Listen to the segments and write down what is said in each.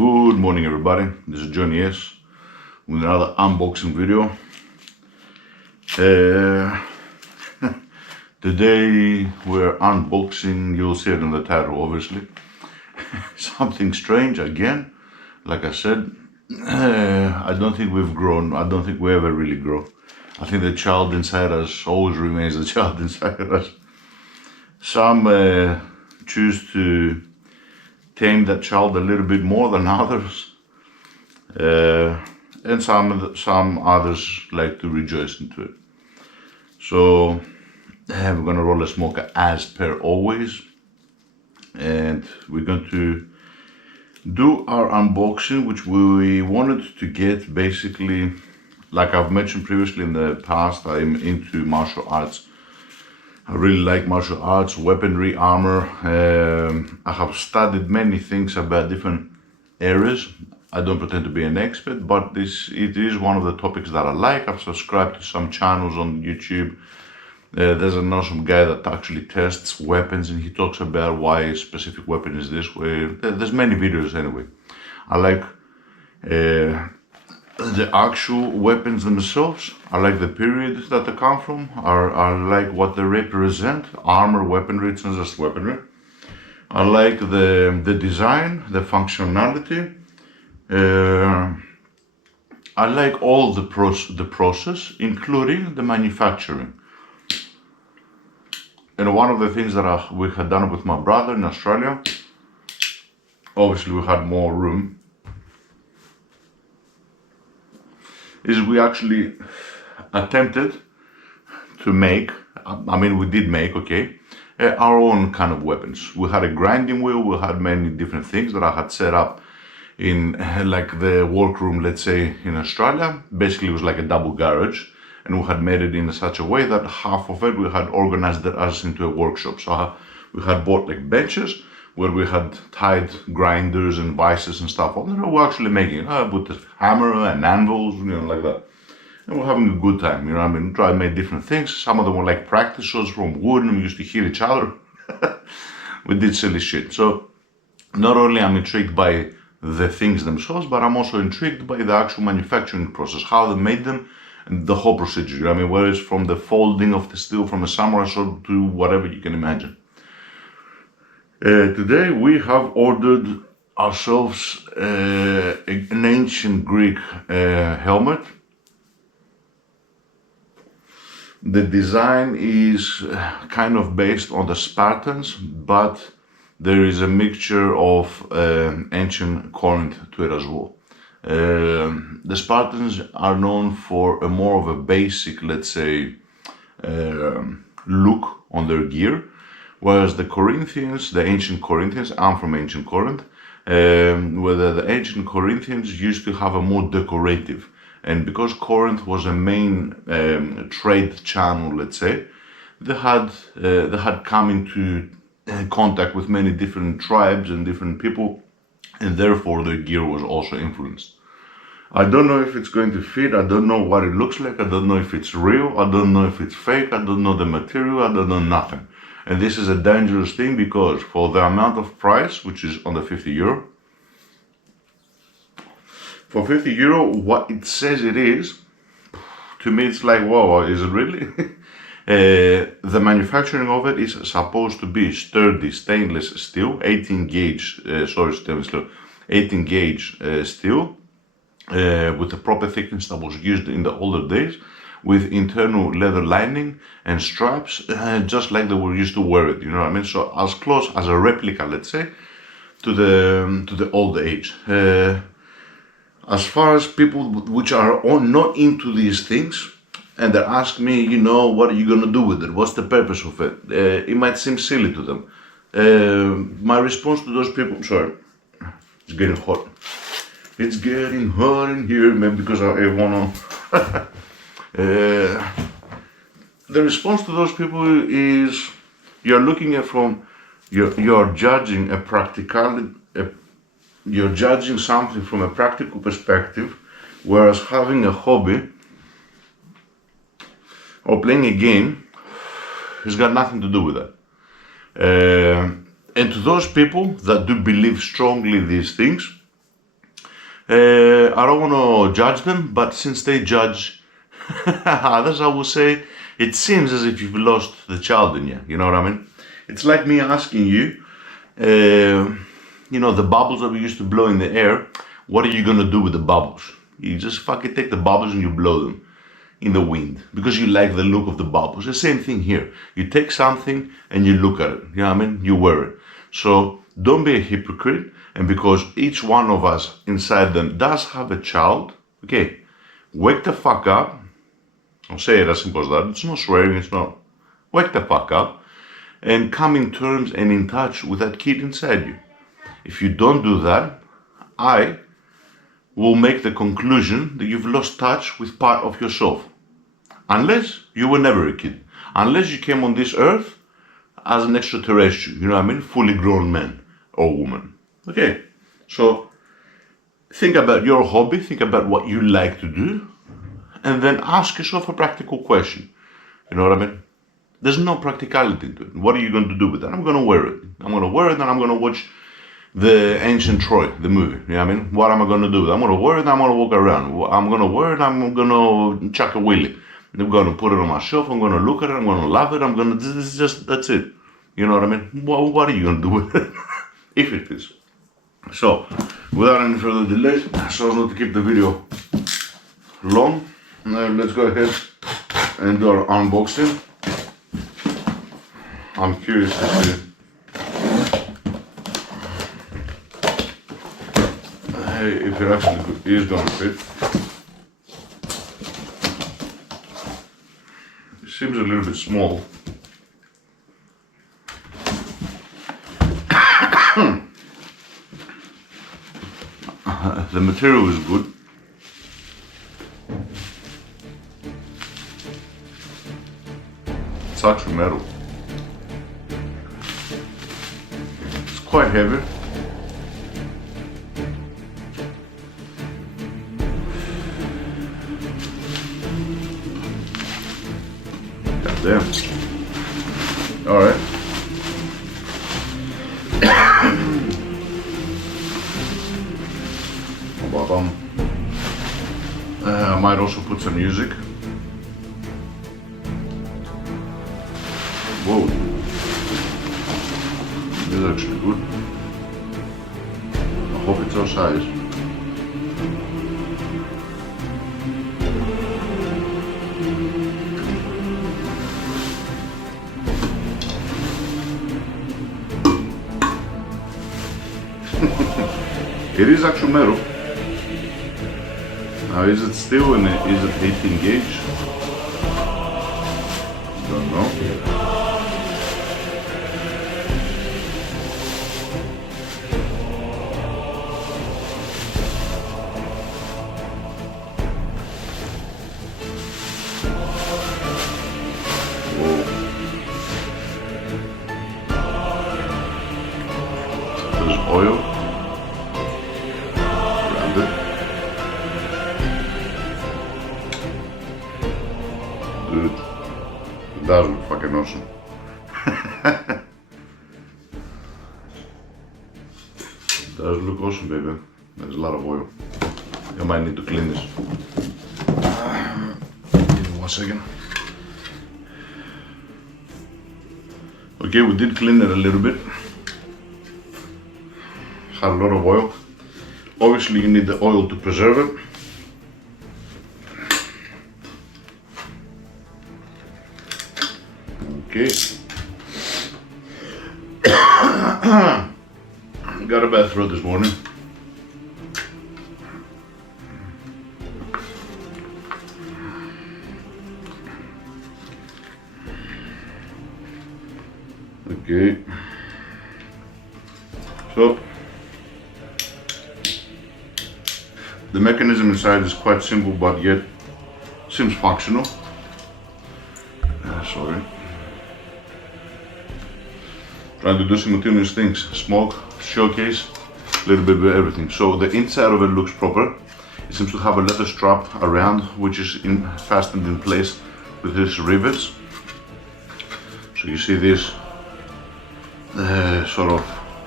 Good morning everybody, this is Johnny S with another unboxing video. Today we're unboxing, you'll see it in the title obviously, something strange again. Like I said, I don't think we've grown, I don't think we ever really grow. I think the child inside us always remains the child inside us. Some choose to tame that child a little bit more than others, and some others like to rejoice into it. So we're gonna roll a smoker as per always, and we're going to do our unboxing, which we wanted to get. Basically, like I've mentioned previously in the past, I'm into martial arts. I really like martial arts, weaponry, armor. I have studied many things about different areas. I don't pretend to be an expert, but it is one of the topics that I like. I've subscribed to some channels on YouTube. There's an awesome guy that actually tests weapons, and he talks about why a specific weapon is this way. There's many videos anyway. I like the actual weapons themselves. I like the period that they come from. I like what they represent. Armor, weaponry, it's not just weaponry. I like the design, the functionality. I like all the process, including the manufacturing. And one of the things that we had done with my brother in Australia, obviously we had more room, is we actually attempted to make, we did make, our own kind of weapons. We had a grinding wheel, we had many different things that I had set up in like the workroom, let's say, in Australia. Basically it was like a double garage, and we had made it in such a way that half of it we had organized it as into a workshop. So we had bought like benches where we had tied grinders and vices and stuff on there. We're actually making it with the hammer and anvils, like that. And we're having a good time, We tried to make different things. Some of them were like practice shots from wood, and we used to hit each other. We did silly shit. So not only I'm intrigued by the things themselves, but I'm also intrigued by the actual manufacturing process, how they made them, and the whole procedure. Whether it's from the folding of the steel from a samurai sword to whatever you can imagine. Today we have ordered ourselves an ancient Greek helmet. The design is kind of based on the Spartans, but there is a mixture of ancient Corinth to it as well. The Spartans are known for a more of a basic, let's say, look on their gear. Whereas the Corinthians, the ancient Corinthians, I'm from ancient Corinth, whether the ancient Corinthians used to have a more decorative. And because Corinth was a main trade channel, let's say, they had come into contact with many different tribes and different people, and therefore their gear was also influenced. I don't know if it's going to fit, I don't know what it looks like, I don't know if it's real, I don't know if it's fake, I don't know the material, I don't know nothing. And this is a dangerous thing, because for the amount of price, which is on the €50, for €50, what it says it is, to me it's like, whoa, is it really? The manufacturing of it is supposed to be sturdy stainless steel, 18 gauge steel, with the proper thickness that was used in the older days, with internal leather lining and straps, just like they were used to wear it, So as close as a replica, let's say, to the old age. As far as people which are not into these things, and they ask me, what are you gonna do with it? What's the purpose of it? It might seem silly to them. My response to those people, sorry, it's getting hot. It's getting hot in here, maybe because I wanna. The response to those people is, you're looking at you're judging a practicality, you're judging something from a practical perspective, whereas having a hobby or playing a game has got nothing to do with that. And to those people that do believe strongly these things, I don't want to judge them, but since they judge others, I will say it seems as if you've lost the child in you. You know what I mean? It's like me asking you, the bubbles that we used to blow in the air, what are you going to do with the bubbles? You just fucking take the bubbles and you blow them in the wind because you like the look of the bubbles. The same thing here. You take something and you look at it. You know what I mean? You wear it. So don't be a hypocrite. And because each one of us inside them does have a child, okay, wake the fuck up. I'll say it as simple as that. It's not swearing, it's not. Wake the fuck up and come in terms and in touch with that kid inside you. If you don't do that, I will make the conclusion that you've lost touch with part of yourself. Unless you were never a kid. Unless you came on this earth as an extraterrestrial, you know what I mean? Fully grown man or woman. Okay, so think about your hobby, think about what you like to do, and then ask yourself a practical question. You know what I mean? There's no practicality to it. What are you going to do with that? I'm going to wear it. I'm going to wear it and I'm going to watch the Ancient Troy, the movie. You know what I mean? What am I going to do with it? I'm going to wear it and I'm going to walk around. I'm going to wear it and I'm going to chuck a wheelie. I'm going to put it on my shelf. I'm going to look at it. I'm going to love it. That's it. You know what I mean? What are you going to do with it? If it is. So, without any further delays, so as not to keep the video long, let's go ahead and do our unboxing. I'm curious to see if it actually is going to fit. It seems a little bit small. The material is good. It's actually metal. It's quite heavy. God damn. Alright. I might also put some music. Whoa, this is actually good. I hope it's our size. It is actual metal. Now, is it steel and is it 18 gauge? Don't know. Whoa. There's oil around it. Dude, it does look fucking awesome. It does look awesome, baby. There's a lot of oil. I might need to clean this. Give me 1 second. Okay, we did clean it a little bit. Had a lot of oil. Obviously, you need the oil to preserve it. Okay. Got a bad throat this morning. Okay. So the mechanism inside is quite simple, but yet seems functional. Sorry. Trying to do simultaneous things. Smoke, showcase, a little bit of everything. So the inside of it looks proper. It seems to have a leather strap around, which is fastened in place with these rivets. So you see this sort of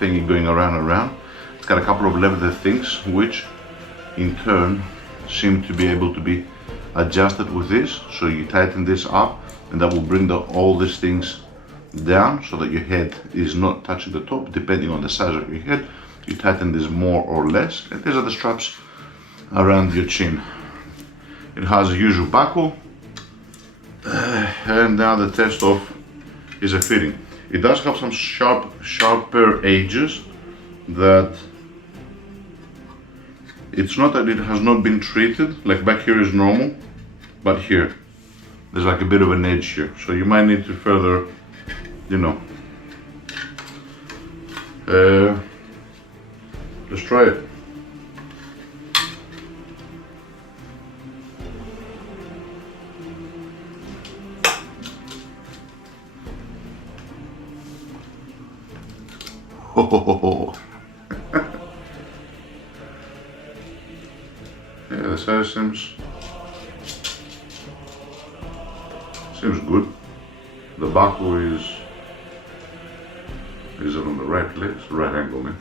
thingy going around and around. It's got a couple of leather things, which in turn seem to be able to be adjusted with this. So you tighten this up and that will bring all these things down so that your head is not touching the top depending on the size of your head. You tighten this more or less, and these are the straps around your chin. It has a usual buckle, and now the test of is a fitting. It does have some sharper edges that it's not that it has not been treated, like back here is normal, but here there's like a bit of an edge here, so you might need to further, you know, let's try it. Yeah, the size seems good. The buckle is on the right place, right angle, man.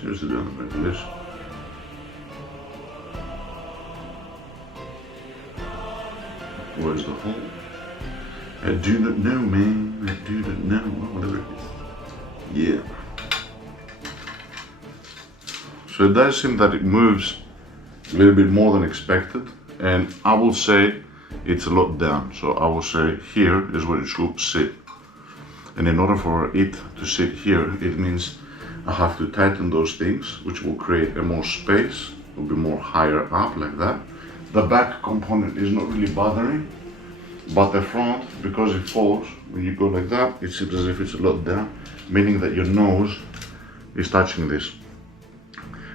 Seems to be on the right place. Where's the hole? I do not know, man. I do not know. Whatever it is. Yeah. So it does seem that it moves a little bit more than expected, and I will say it's a lot down. So I will say here is where it should sit. And in order for it to sit here, it means I have to tighten those things, which will create a more space. It will be more higher up like that. The back component is not really bothering, but the front, because it falls, when you go like that, it seems as if it's a lot down, meaning that your nose is touching this.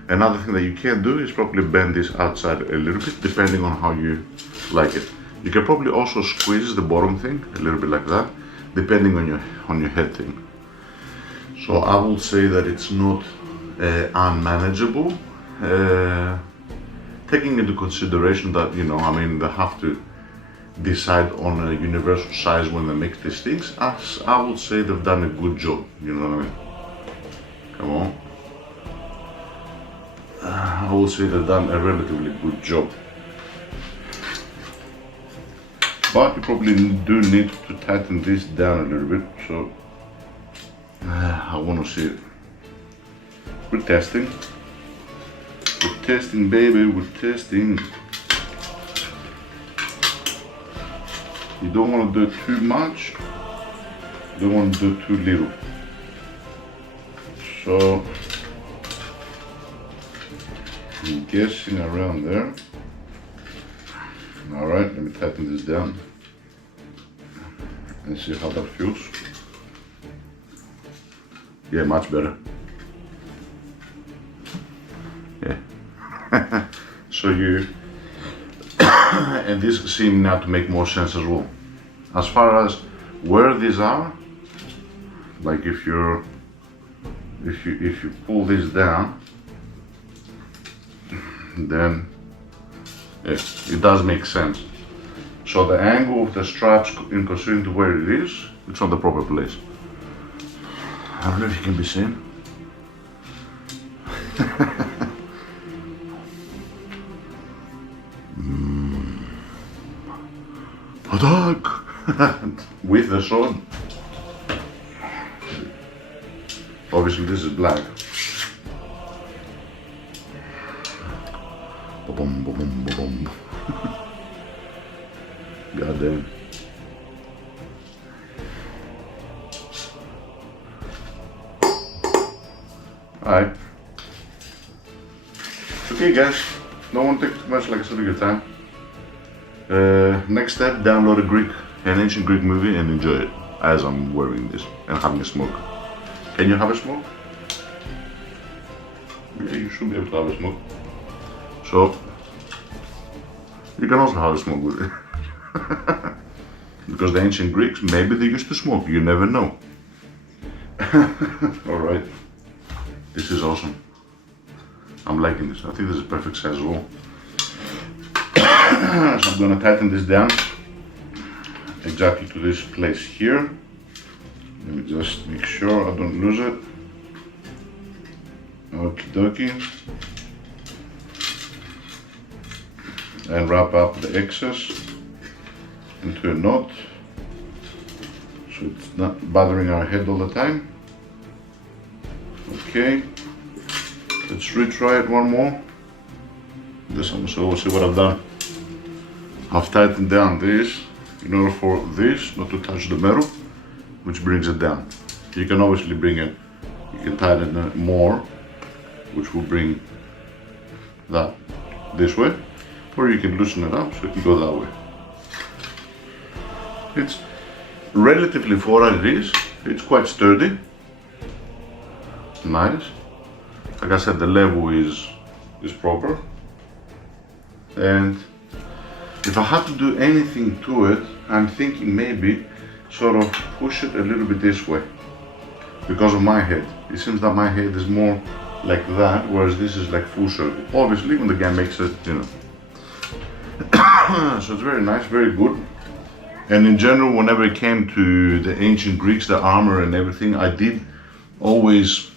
Another thing that you can do is probably bend this outside a little bit, depending on how you like it. You can probably also squeeze the bottom thing a little bit like that, depending on your head thing. So I will say that it's not unmanageable. Taking into consideration that, you know, I mean, they have to decide on a universal size when they make these things, as I would say they've done a good job, you know what I mean? Come on. I would say they've done a relatively good job. But you probably do need to tighten this down a little bit, so I want to see it. We're testing. We're testing, baby, we're testing. You don't want to do too much, you don't want to do too little. So, I'm guessing around there. Alright, let me tighten this down and see how that feels. Yeah, much better. Yeah. So you and this seem now to make more sense as well. As far as where these are, like if you pull this down, then yeah, it does make sense. So the angle of the straps, in considering to where it is, it's on the proper place. I don't know if it can be seen. Attack! With the sword. Obviously this is black. Ba-boom, ba-boom, ba-boom. God damn. Alright. Okay guys, don't want to take too much, like I said, of your time. Next step, download an ancient Greek movie and enjoy it as I'm wearing this and having a smoke. Can you have a smoke? Yeah, you should be able to have a smoke. So, you can also have a smoke with it. Because the ancient Greeks, maybe they used to smoke, you never know. Alright, this is awesome. I'm liking this, I think this is perfect size as well. So I'm gonna tighten this down exactly to this place here. Let me just make sure I don't lose it. Okie dokie. And wrap up the excess into a knot so it's not bothering our head all the time. Okay, let's retry it one more. This one, so we'll see what I've done. I've tightened down this in order for this not to touch the metal, which brings it down. You can obviously bring it, you can tighten it more, which will bring that this way, or you can loosen it up so it can go that way. It's relatively, for what it is, it's quite sturdy. Nice. Like I said, the level is proper. And if I had to do anything to it, I'm thinking maybe sort of push it a little bit this way because of my head. It seems that my head is more like that, whereas this is like full circle. Obviously, when the guy makes it, you know. So it's very nice, very good. And in general, whenever it came to the ancient Greeks, the armor and everything, I always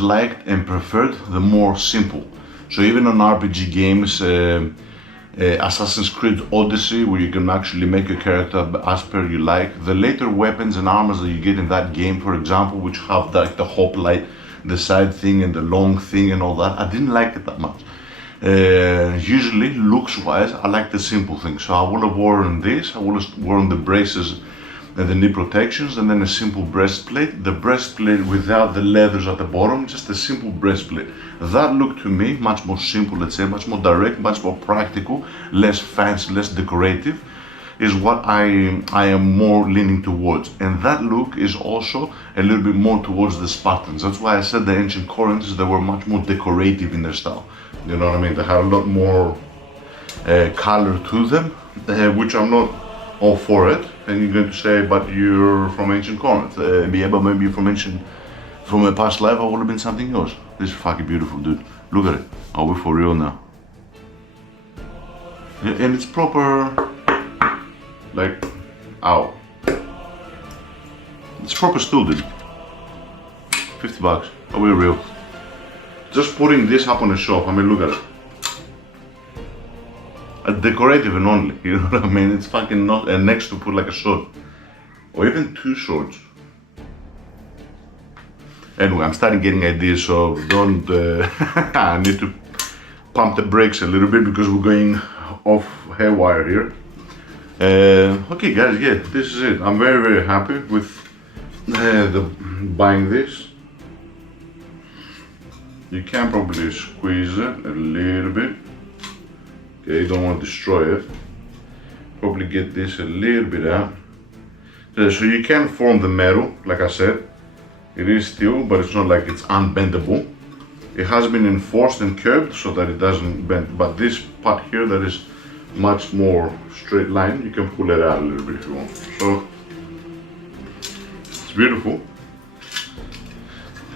liked and preferred the more simple. So even on RPG games, Assassin's Creed Odyssey, where you can actually make a character as per you like, the later weapons and armors that you get in that game, for example, which have like the hoplite, the side thing and the long thing and all that, I didn't like it that much. Usually, looks-wise, I like the simple things. So I would have worn this, I would have worn the braces and the knee protections, and then a simple breastplate. The breastplate without the leathers at the bottom, just a simple breastplate. That looked to me much more simple, let's say, much more direct, much more practical, less fancy, less decorative, is what I am more leaning towards. And that look is also a little bit more towards the Spartans. That's why I said the ancient Corinthians, they were much more decorative in their style. You know what I mean? They had a lot more color to them, which I'm not all for it. And you're going to say, but you're from ancient Corinth. Yeah, but maybe from a past life, I would have been something else. This is fucking beautiful, dude. Look at it. Are we for real now? Yeah, and it's proper, like, ow. It's proper steel, dude. $50. Are we real? Just putting this up on a shop, I mean, look at it. A decorative and only, you know what I mean? It's fucking not next to put like a sword. Or even two swords. Anyway, I'm starting getting ideas, so don't, I need to pump the brakes a little bit because we're going off haywire here. Okay guys, yeah, this is it. I'm very, very happy with buying this. You can probably squeeze it a little bit. Okay, you don't want to destroy it. Probably get this a little bit out. So you can form the metal, like I said. It is steel, but it's not like it's unbendable. It has been enforced and curved so that it doesn't bend. But this part here that is much more straight line, you can pull it out a little bit if you want. So it's beautiful.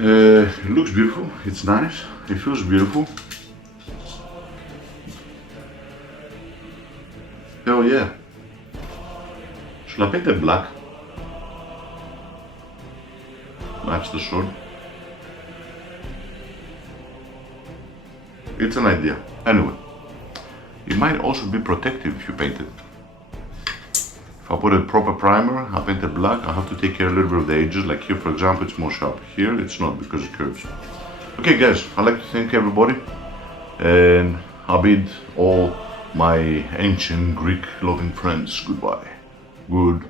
It looks beautiful. It's nice. It feels beautiful. Hell yeah. Should I paint it black? Match the sword. It's an idea. Anyway, it might also be protective if you paint it. If I put a proper primer, I paint it black, I have to take care a little bit of the edges. Like here, for example, it's more sharp. Here, it's not because it curves. Okay guys, I'd like to thank everybody. And I bid all my ancient Greek loving friends goodbye. Good